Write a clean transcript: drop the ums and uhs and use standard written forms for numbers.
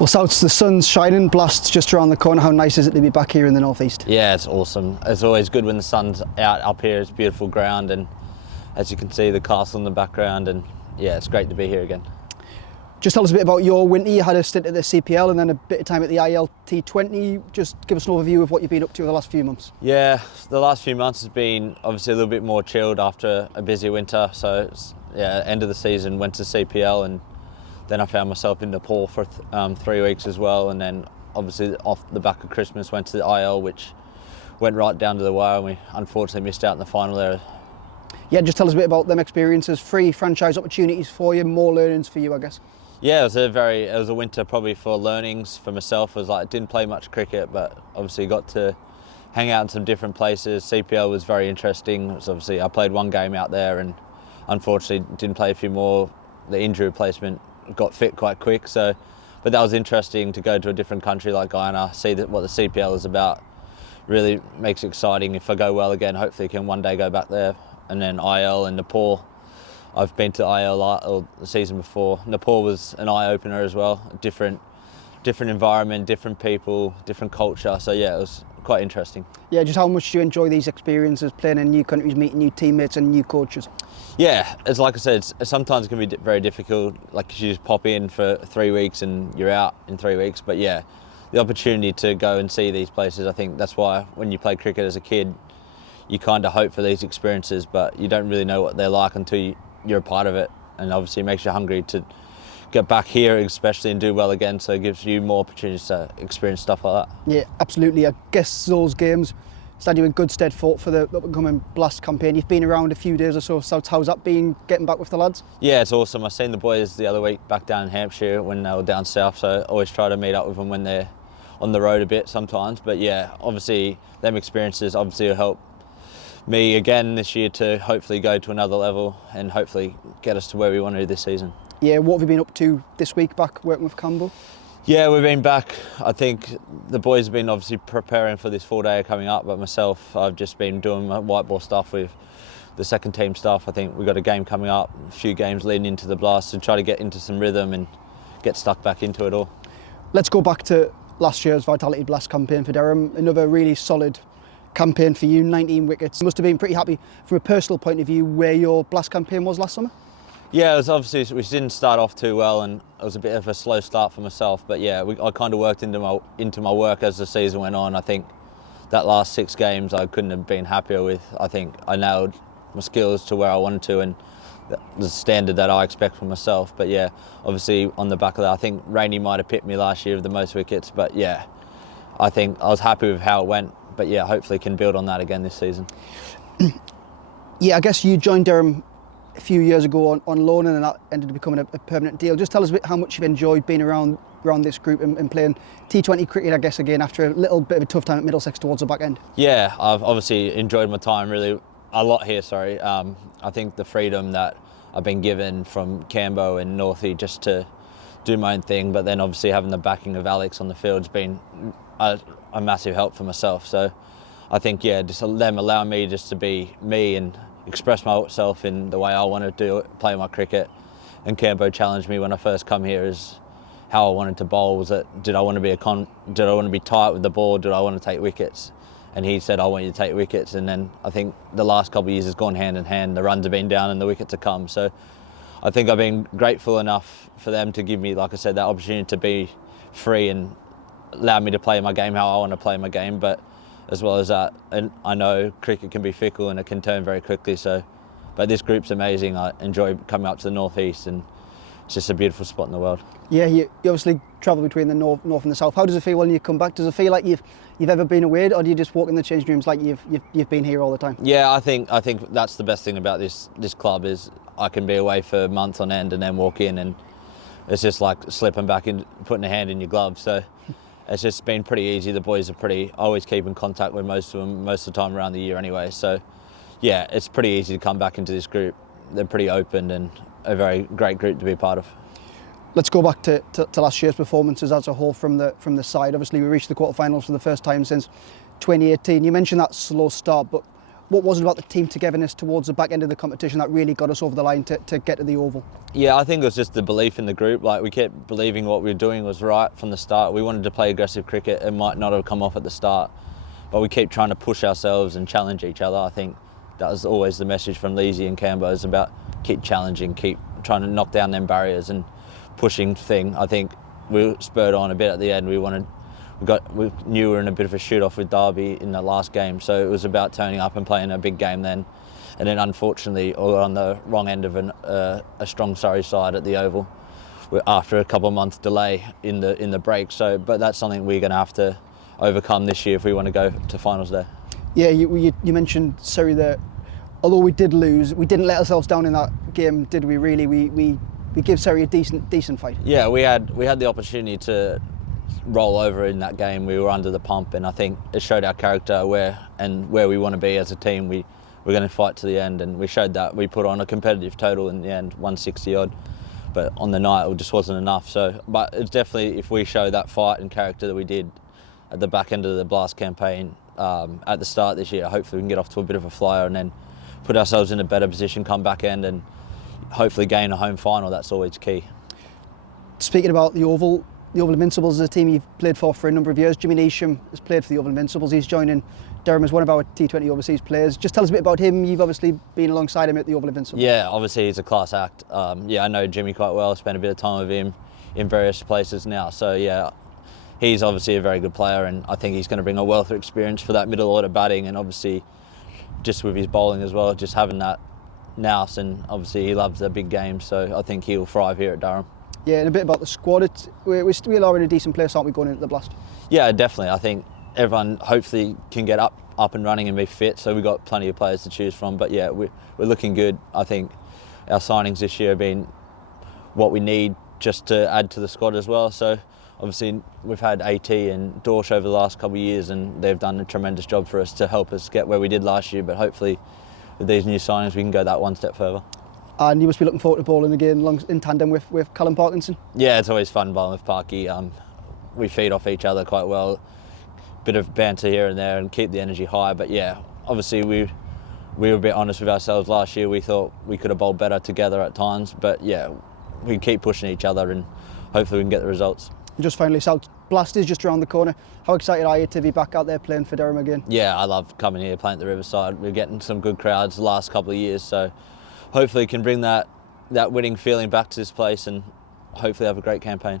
Well, South, the sun's shining, Blast's just around the corner. How nice is it to be back here in the northeast? Yeah, it's awesome. It's always good when the sun's out up here. It's beautiful ground, and as you can see, the castle in the background, and yeah, it's great to be here again. Just tell us a bit about your winter. You had a stint at the CPL and then a bit of time at the ILT20. Just give us an overview of what you've been up to the last few months. Yeah, the last few months has been obviously a little bit more chilled after a busy winter. So yeah, end of the season went to CPL, and then I found myself in Nepal for 3 weeks as well, and then obviously off the back of Christmas went to the IL, which went right down to the wire, and we unfortunately missed out in the final there. Yeah, just tell us a bit about them experiences, free franchise opportunities for you, more learnings for you, I guess. Yeah, it was a winter probably for learnings for myself. It was like, I didn't play much cricket, but obviously got to hang out in some different places. CPL was very interesting. It was obviously I played one game out there, and unfortunately didn't play a few more. The injury replacement got fit quite quick, but that was interesting to go to a different country like Guyana, see what the CPL is about. Really makes it exciting. If I go well again, hopefully I can one day go back there. And then IL and Nepal. I've been to IL the season before. Nepal was an eye-opener as well. Different environment, different people, different culture. So yeah, it was quite interesting. Yeah, just how much do you enjoy these experiences, playing in new countries, meeting new teammates and new coaches? Yeah, it's like I said, sometimes it can be very difficult. Like you just pop in for 3 weeks and you're out in 3 weeks. But yeah, the opportunity to go and see these places, I think that's why when you play cricket as a kid, you kind of hope for these experiences, but you don't really know what they're like until you're a part of it. And obviously it makes you hungry to get back here especially and do well again, so it gives you more opportunities to experience stuff like that. Yeah, absolutely. I guess those games stand you in good stead for the upcoming Blast campaign. You've been around a few days or so, South. How's that been, getting back with the lads? Yeah, it's awesome. I seen the boys the other week back down in Hampshire when they were down south, so I always try to meet up with them when they're on the road a bit sometimes. But yeah, obviously them experiences obviously will help me again this year to hopefully go to another level and hopefully get us to where we want to do this season. Yeah, what have you been up to this week back working with Campbell? Yeah, we've been back. I think the boys have been obviously preparing for this 4-day coming up, but myself, I've just been doing my white ball stuff with the second team stuff. I think we've got a game coming up, a few games leading into the Blast to try to get into some rhythm and get stuck back into it all. Let's go back to last year's Vitality Blast campaign for Durham. Another really solid campaign for you, 19 wickets. You must have been pretty happy from a personal point of view where your Blast campaign was last summer? Yeah, it was obviously, we didn't start off too well, and it was a bit of a slow start for myself, but yeah, I kind of worked into my work as the season went on. I think that last 6 games I couldn't have been happier with. I think I nailed my skills to where I wanted to, and the standard that I expect from myself. But yeah, obviously on the back of that, I think Rainey might have picked me last year with the most wickets, but yeah, I think I was happy with how it went. But yeah, hopefully can build on that again this season. Yeah, I guess you joined Durham a few years ago on loan, and then that ended up becoming a permanent deal. Just tell us a bit how much you've enjoyed being around this group and playing T20 cricket, I guess, again, after a little bit of a tough time at Middlesex towards the back end. Yeah, I've obviously enjoyed my time really a lot here, I think the freedom that I've been given from Cambo and Northie just to do my own thing, but then obviously having the backing of Alex on the field has been a massive help for myself. So I think, yeah, just them allowing me just to be me and express myself in the way I want to do it, play my cricket. And Cambo challenged me when I first come here as how I wanted to bowl. Was it, did I want to be tight with the ball? Did I want to take wickets? And he said, I want you to take wickets. And then I think the last couple of years has gone hand in hand. The runs have been down and the wickets have come. So I think I've been grateful enough for them to give me, like I said, that opportunity to be free and allow me to play my game how I want to play my game. But as well as that, and I know cricket can be fickle and it can turn very quickly. But this group's amazing. I enjoy coming up to the northeast, and it's just a beautiful spot in the world. Yeah, you obviously travel between the north and the south. How does it feel when you come back? Does it feel like you've ever been away, or do you just walk in the changing rooms like you've been here all the time? Yeah, I think that's the best thing about this club is I can be away for months on end and then walk in, and it's just like slipping back in, putting a hand in your glove. So it's just been pretty easy. The boys are I always keep in contact with most of them most of the time around the year anyway. So yeah, it's pretty easy to come back into this group. They're pretty open and a very great group to be a part of. Let's go back to last year's performances as a whole from the side. Obviously, we reached the quarterfinals for the first time since 2018. You mentioned that slow start, but what was it about the team togetherness towards the back end of the competition that really got us over the line to get to the Oval? Yeah, I think it was just the belief in the group. Like, we kept believing what we were doing was right from the start. We wanted to play aggressive cricket. It might not have come off at the start, but we keep trying to push ourselves and challenge each other. I think that was always the message from Leesy and Cambo, is about keep challenging, keep trying to knock down them barriers and pushing thing. I think we spurred on a bit at the end. We knew we were in a bit of a shoot-off with Derby in the last game, so it was about turning up and playing a big game then. And then unfortunately, we were on the wrong end of a strong Surrey side at the Oval after a couple of months delay in the break. So, but that's something we're going to have to overcome this year if we want to go to finals there. Yeah, you mentioned Surrey there. Although we did lose, we didn't let ourselves down in that game, did we? Really, we gave Surrey a decent fight. Yeah, we had the opportunity to roll over in that game. We were under the pump, and I think it showed our character where we want to be as a team. We're going to fight to the end, and we showed that. We put on a competitive total in the end, 160 odd, but on the night it just wasn't enough. So, but it's definitely, if we show that fight and character that we did at the back end of the Blast campaign at the start this year, hopefully we can get off to a bit of a flyer and then put ourselves in a better position come back end and hopefully gain a home final. That's always key. Speaking about the Oval Invincibles is a team you've played for a number of years. Jimmy Nisham has played for the Oval Invincibles. He's joining Durham as one of our T20 overseas players. Just tell us a bit about him. You've obviously been alongside him at the Oval Invincibles. Yeah, obviously he's a class act. Yeah, I know Jimmy quite well. I spent a bit of time with him in various places now. So yeah, he's obviously a very good player, and I think he's going to bring a wealth of experience for that middle order batting, and obviously just with his bowling as well, just having that nous, and obviously he loves the big games, so I think he'll thrive here at Durham. Yeah, and a bit about the squad. We're still in a decent place, aren't we, going into the Blast? Yeah, definitely. I think everyone hopefully can get up and running and be fit, so we've got plenty of players to choose from. But yeah, we're looking good. I think our signings this year have been what we need just to add to the squad as well. So obviously we've had AT and Dorsch over the last couple of years, and they've done a tremendous job for us to help us get where we did last year. But hopefully with these new signings we can go that one step further. And you must be looking forward to bowling again in tandem with Callum Parkinson? Yeah, it's always fun bowling with Parky. We feed off each other quite well. Bit of banter here and there and keep the energy high. But yeah, obviously we were a bit honest with ourselves last year. We thought we could have bowled better together at times. But yeah, we keep pushing each other and hopefully we can get the results. And just finally, South Blast is just around the corner. How excited are you to be back out there playing for Durham again? Yeah, I love coming here, playing at the Riverside. We're getting some good crowds the last couple of years, so hopefully can bring that winning feeling back to this place and hopefully have a great campaign.